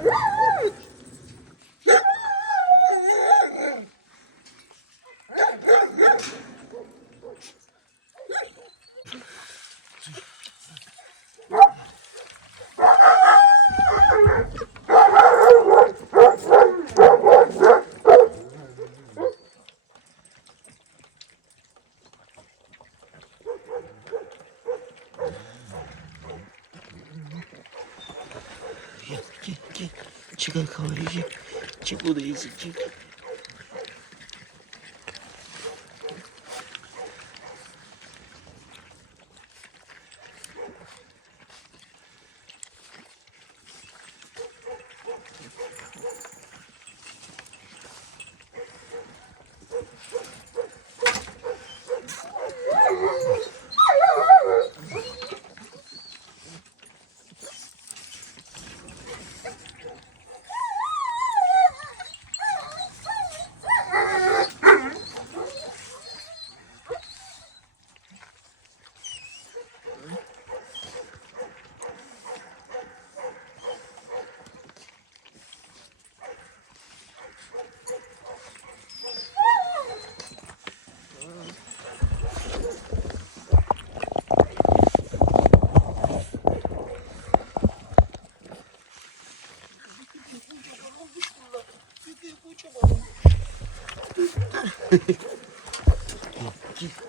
Woo! Çıkar kamerayı. Çık o da Gel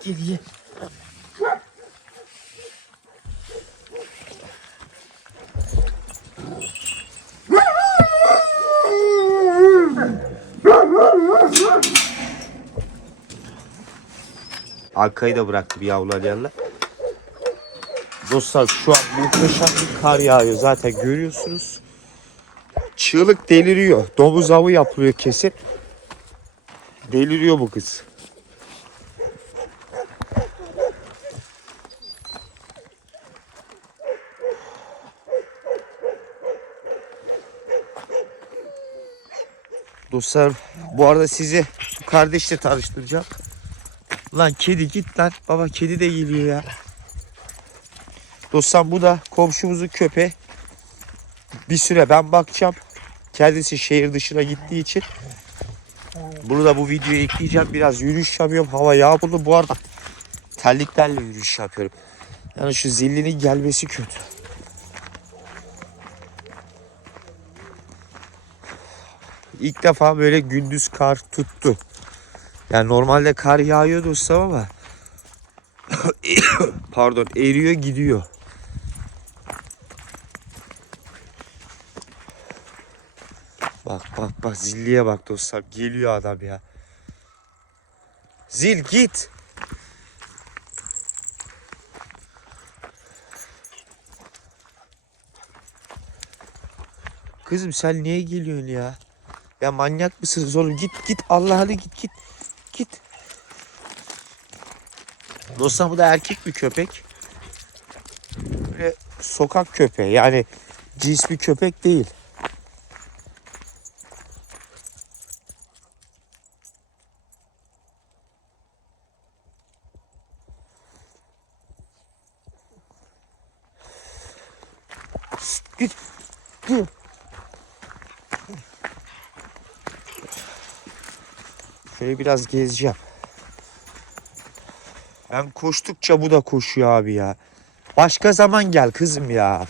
gel gel. Arkayı da bıraktı bir yavrular Dostlar şu an muhteşem bir kar yağıyor zaten görüyorsunuz. Çığlık deliriyor. Domuz avı yapılıyor kesin. Deliriyor bu kız. Dostlar bu arada sizi kardeşle tanıştıracağım. Lan kedi git lan. Baba kedi de geliyor ya. Dostlar bu da komşumuzun köpeği. Bir süre ben bakacağım. Kendisi şehir dışına gittiği için. Bunu da bu videoya ekleyeceğim. Biraz yürüyüş yapıyorum. Hava yağmurlu. Bu arada terliklerle yürüyüş yapıyorum. Yani şu zillinin gelmesi kötü. İlk defa böyle gündüz kar tuttu. Yani normalde kar yağıyor dostum ama pardon eriyor gidiyor. Bak bak bak zilliye bak dostlar geliyor adam ya. Zil git. Kızım sen niye geliyorsun ya? Ya manyak mısınız oğlum? Git git Allah'ını git git. Git. Dostlar bu da erkek bir köpek. Böyle sokak köpeği yani cins bir köpek değil. Git. Git. Şöyle biraz gezeceğim. Ben koştukça bu da koşuyor abi ya. Başka zaman gel kızım ya.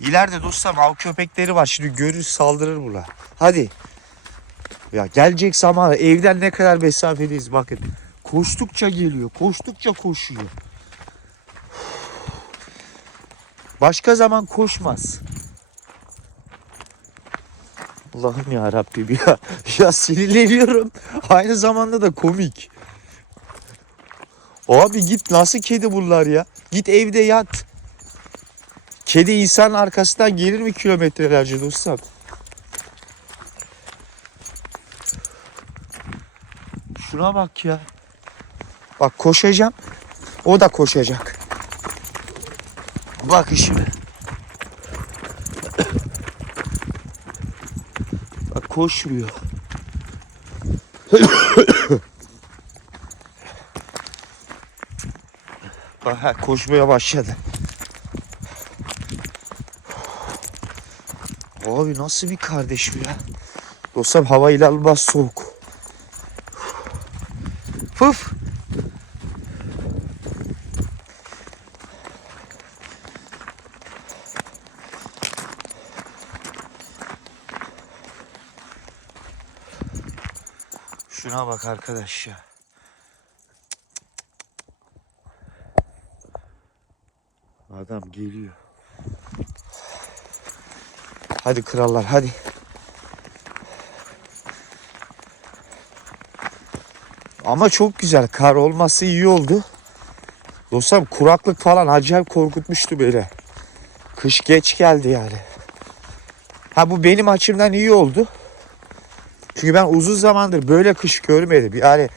İleride dostlarım av köpekleri var. Şimdi görür saldırır buna. Hadi. Ya gelecek zaman evden ne kadar mesafedeyiz bakın. Koştukça geliyor. Koştukça koşuyor. Başka zaman koşmaz. Allah'ım ya Rabbim ya. Ya sinirleniyorum. Aynı zamanda da komik. Abi git nasıl kedi bunlar ya? Git evde yat. Kedi insan arkasından gelir mi kilometrelerce dostum? Şuna bak ya. Bak koşacağım. O da koşacak. Bak işine. Bak koşmuyor. Aha koşmaya başladı. Abi nasıl bir kardeş bu ya? Dostum hava inanılmaz soğuk. Fıf. Şuna bak arkadaş ya. Adam geliyor. Hadi krallar hadi. Ama çok güzel. Kar olması iyi oldu. Dostum kuraklık falan acayip korkutmuştu beni. Kış geç geldi yani. Ha bu benim açımdan iyi oldu. Çünkü ben uzun zamandır böyle kış görmedim. Yani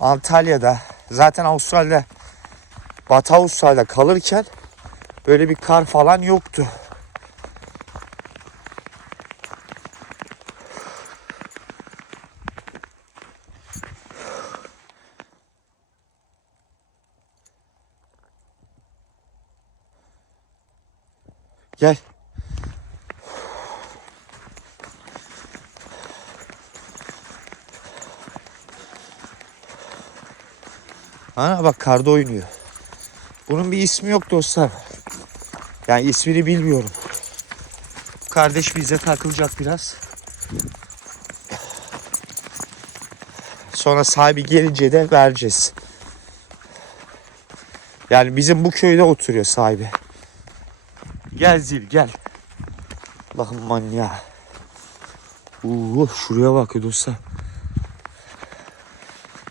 Antalya'da zaten Avustralya'da Batı Avustralya'da kalırken böyle bir kar falan yoktu. Gel. Ana bak karda oynuyor. Bunun bir ismi yok dostlar. Yani ismini bilmiyorum. Kardeş bize takılacak biraz. Sonra sahibi gelince de vereceğiz. Yani bizim bu köyde oturuyor sahibi. Gel zil gel. Allah'ım manyağı. Oo, şuraya bak dostlar.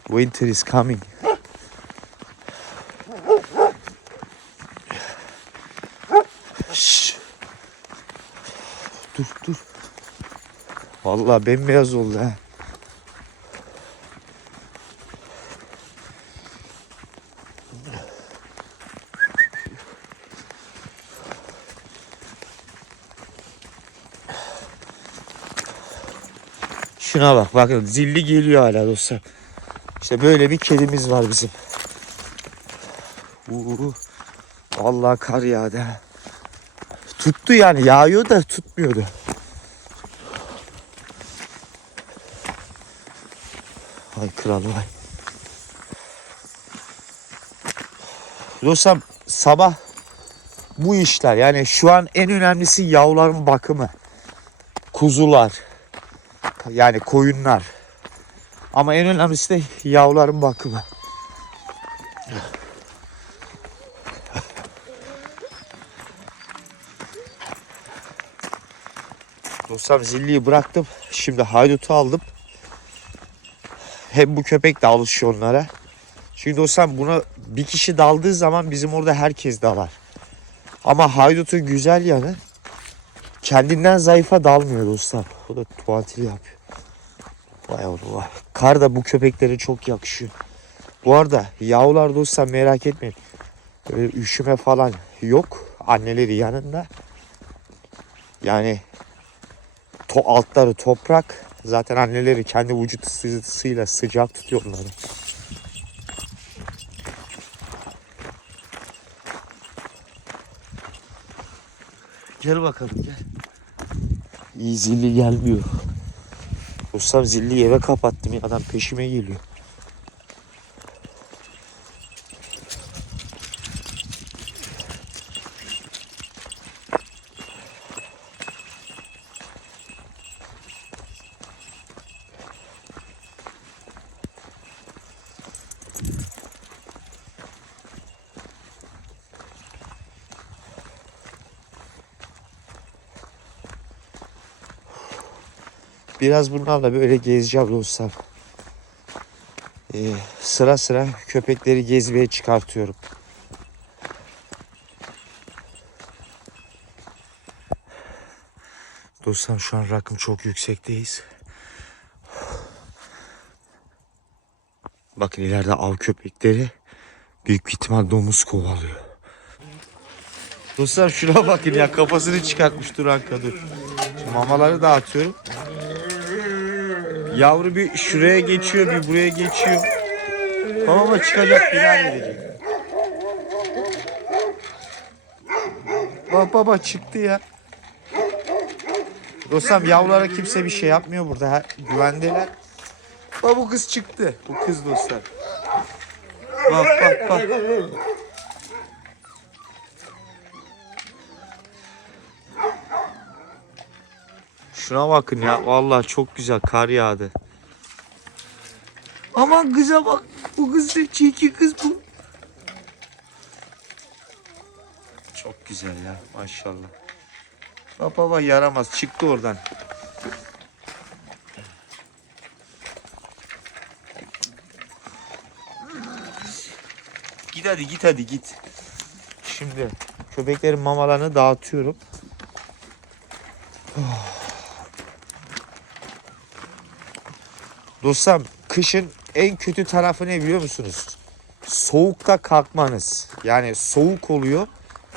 Winter is coming. Şşş. Dur dur. Vallahi bembeyaz oldu ha. Şuna bak bakın zilli geliyor hala dostlar. İşte böyle bir kedimiz var bizim. Uuu. Vallahi kar yağdı. Tuttu yani yağıyor da tutmuyordu. Kral vay. Dostum sabah bu işler yani şu an en önemlisi yavruların bakımı. Kuzular, yani koyunlar. Ama en önemlisi de yavruların bakımı. Dostlar zilliyi bıraktım. Şimdi haydutu aldım. Hem bu köpek de alışıyor onlara. Çünkü dostlar buna bir kişi daldığı zaman bizim orada herkes dalar. Ama haydutun güzel yanı kendinden zayıfa dalmıyor dostlar. O da tuvaletini yapıyor. Vay vay. Kar da bu köpeklere çok yakışıyor. Bu arada yavrular dostlar merak etmeyin. Öyle üşüme falan yok. Anneleri yanında. Yani to altları toprak. Zaten anneleri kendi vücut ısısıyla sıcak tutuyor onları. Gel bakalım gel. İyi zilli gelmiyor. Dostum zilli eve kapattım ya adam peşime geliyor. Biraz bunlarla böyle gezeceğim dostlar. Ee, sıra sıra köpekleri gezmeye çıkartıyorum. Dostlar şu an rakım çok yüksekteyiz. Bakın ileride av köpekleri büyük ihtimal domuz kovalıyor. Dostlar şuna bakın ya kafasını çıkartmış duran kadın. Mamaları dağıtıyorum. Yavru bir şuraya geçiyor bir buraya geçiyor. Mama çıkacak filan edecek. Bak baba çıktı ya. Dostum yavrulara kimse bir şey yapmıyor burada. Ha, güvendeler. Bak bu kız çıktı. Bu kız dostlar. Bak bak bak. Şuna bakın ya. Vallahi çok güzel kar yağdı. Aman kıza bak. Bu kız da çirkin kız bu. Çok güzel ya maşallah. Baba baba yaramaz. Çıktı oradan. Git hadi git hadi git. Şimdi köpeklerin mamalarını dağıtıyorum. Dostum kışın en kötü tarafı ne biliyor musunuz? Soğukta kalkmanız. Yani soğuk oluyor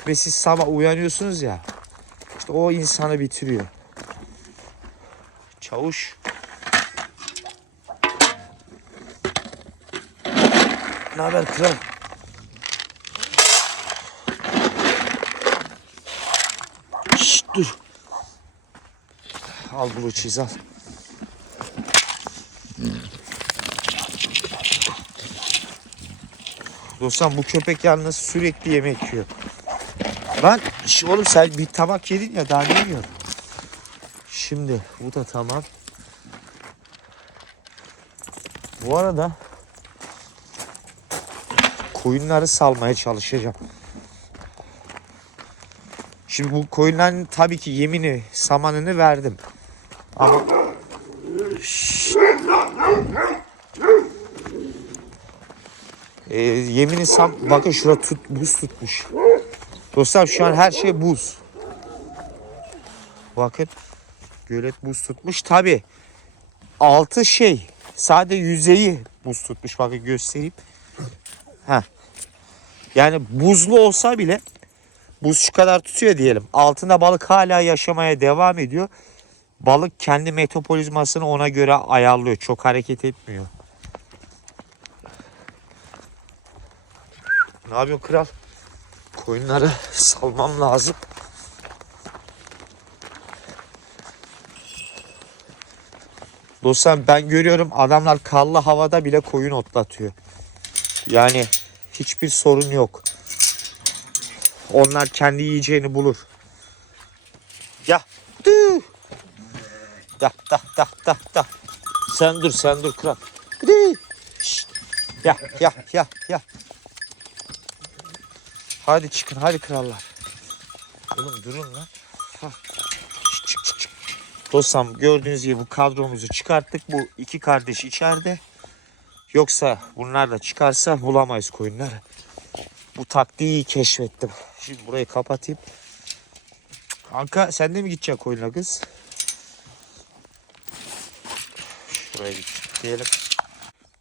ve siz sabah uyanıyorsunuz ya. İşte o insanı bitiriyor. Çavuş. Ne haber kral? Şşt dur. Al bunu çiz al. Dostum bu köpek yalnız sürekli yemek yiyor. Lan oğlum sen bir tabak yedin ya daha ne yiyorsun? Şimdi bu da tamam. Bu arada koyunları salmaya çalışacağım. Şimdi bu koyunların tabii ki yemini, samanını verdim. Ama Şşt. Ee, yemini sam bakın şurada tut buz tutmuş. Dostlar şu an her şey buz. Bakın gölet buz tutmuş. Tabi altı şey sade yüzeyi buz tutmuş. Bakın göstereyim. Ha. Yani buzlu olsa bile buz şu kadar tutuyor diyelim. Altında balık hala yaşamaya devam ediyor. Balık kendi metabolizmasını ona göre ayarlıyor. Çok hareket etmiyor. Ne yapıyorsun kral? Koyunları salmam lazım. Dostlar ben görüyorum adamlar karlı havada bile koyun otlatıyor. Yani hiçbir sorun yok. Onlar kendi yiyeceğini bulur. Ya. Tüh. Da da da da da. Sen dur sen dur kral. Şşt. Ya ya ya ya. Hadi çıkın hadi krallar. Oğlum durun lan. Hah. Çık çık çık. Dostum gördüğünüz gibi bu kadromuzu çıkarttık. Bu iki kardeş içeride. Yoksa bunlar da çıkarsa bulamayız koyunları. Bu taktiği keşfettim. Şimdi burayı kapatayım. Anka sen de mi gideceksin koyuna kız? Şuraya git diyelim.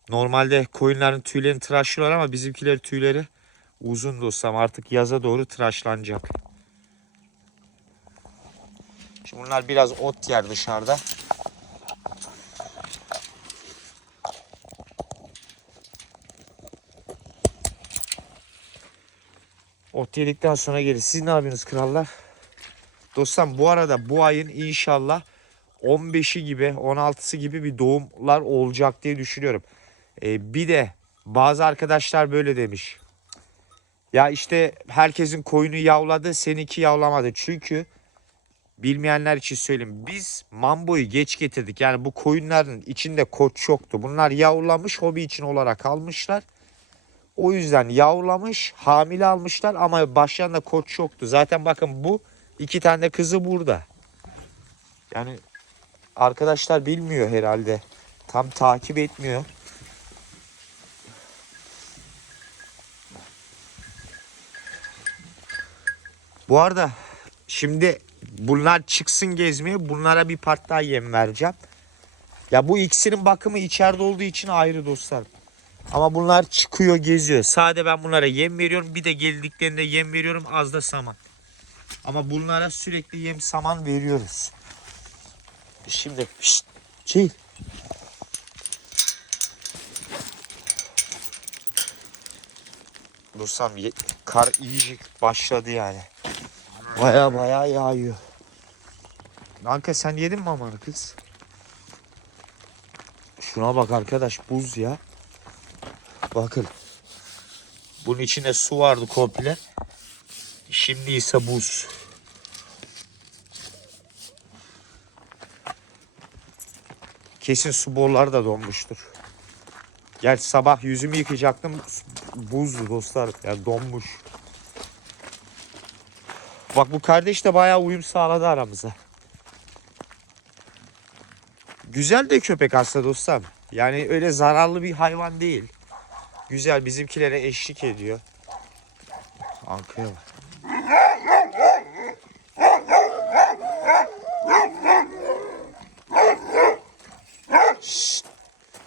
Normalde koyunların tüylerini tıraşlıyorlar ama bizimkiler tüyleri uzun dostum. Artık yaza doğru tıraşlanacak. Şimdi bunlar biraz ot yer dışarıda. Ot yedikten sonra gelir. Siz ne yapıyorsunuz krallar? Dostum bu arada bu ayın inşallah 15'i gibi 16'sı gibi bir doğumlar olacak diye düşünüyorum. Ee, bir de bazı arkadaşlar böyle demiş. Ya işte herkesin koyunu yavladı seninki yavlamadı. Çünkü bilmeyenler için söyleyeyim. Biz mamboyu geç getirdik. Yani bu koyunların içinde koç yoktu. Bunlar yavlamış hobi için olarak almışlar. O yüzden yavlamış hamile almışlar ama başlarında koç yoktu. Zaten bakın bu iki tane kızı burada. Yani arkadaşlar bilmiyor herhalde. Tam takip etmiyor. Bu arada şimdi bunlar çıksın gezmeye bunlara bir part daha yem vereceğim. Ya bu ikisinin bakımı içeride olduğu için ayrı dostlar. Ama bunlar çıkıyor geziyor. Sade ben bunlara yem veriyorum. Bir de geldiklerinde yem veriyorum az da saman. Ama bunlara sürekli yem saman veriyoruz. Şimdi şşt, şey. Ye- kar iyice başladı yani. Baya baya yağıyor. Anka sen yedin mi amanı kız? Şuna bak arkadaş buz ya. Bakın. Bunun içinde su vardı komple. Şimdi ise buz. Kesin su boruları da donmuştur. Gerçi sabah yüzümü yıkayacaktım. Buzdu dostlar. Ya donmuş. Bak bu kardeş de bayağı uyum sağladı aramıza. Güzel de köpek aslında dostum. Yani öyle zararlı bir hayvan değil. Güzel bizimkilere eşlik ediyor. Ankaya bak.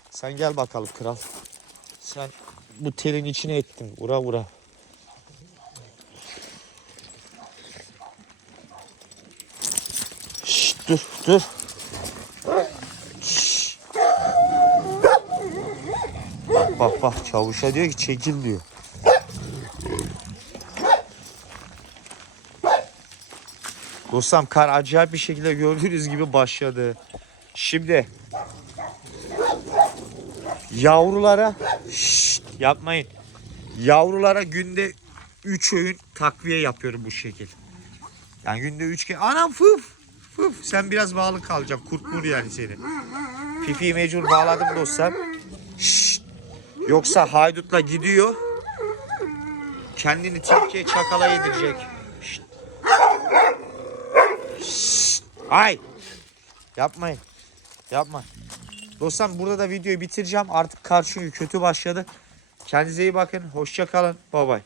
Sen gel bakalım kral. Sen bu telin içine ettin. Vura vura. Şşt, dur dur. Şşt. Bak bak çavuşa diyor ki çekil diyor. Dostum kar acayip bir şekilde gördüğünüz gibi başladı. Şimdi yavrulara şşt, yapmayın. Yavrulara günde 3 öğün takviye yapıyorum bu şekil. Yani günde 3 kere. Anam fıf fıf sen biraz bağlı kalacaksın. Kurt vur yani seni. Pipiyi mecbur bağladım dostum. Şşt. Yoksa haydutla gidiyor. Kendini tilkiye çakala yedirecek. Şşt. Şşt. Ay. Yapmayın. Yapma. Dostlar burada da videoyu bitireceğim. Artık kar çünkü kötü başladı. Kendinize iyi bakın. Hoşça kalın. Bay bay.